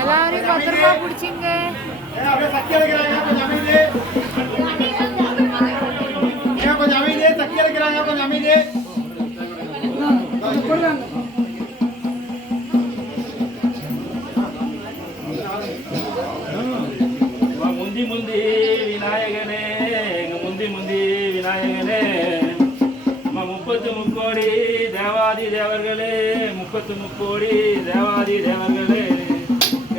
எல்லாரும் பத்திரமா பிடிச்சிங்க. கொஞ்சம் அமைதியே சக்தி எடுக்கிறாங்க, கொஞ்சம் அமைதியே முந்தி முந்தி விநாயகனே, எங்க முந்தி முந்தி விநாயகனே, முப்பத்து முக்கோடி தேவாதி தேவர்களே, முப்பத்து முக்கோடி தேவாதி தேவர்களே,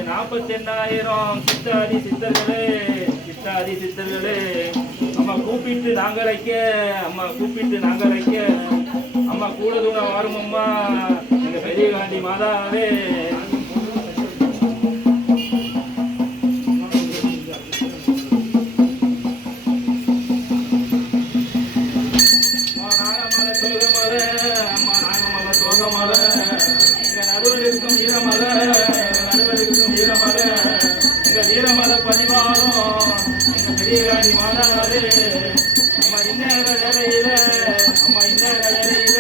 48,000 சித்தாதி சித்தர்களே, சித்தாதி சித்தர்களே, அம்மா கூப்பிட்டு நாங்களைக்க, அம்மா கூப்பிட்டு நாங்களைக்க, அம்மா கூட தூரம் வரும் அம்மா எங்க பெரிய காந்தி மாதாவே. வீரமல பதிவாரம் எங்க பெரியகாணி மாதாவே. அம்மா இன்னேற வேலையில, அம்மா இன்னேற வேலையில,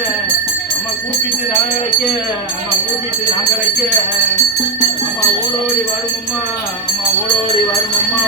அம்மா கூப்பிட்டு நாங்களைக்க, அம்மா கூப்பிட்டு நாங்களைக்க, அம்மா ஓடோடி வருமம்மா, அம்மா ஓடோடி வருமம்மா.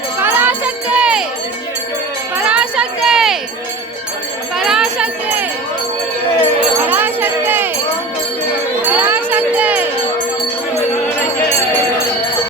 பராசக்தி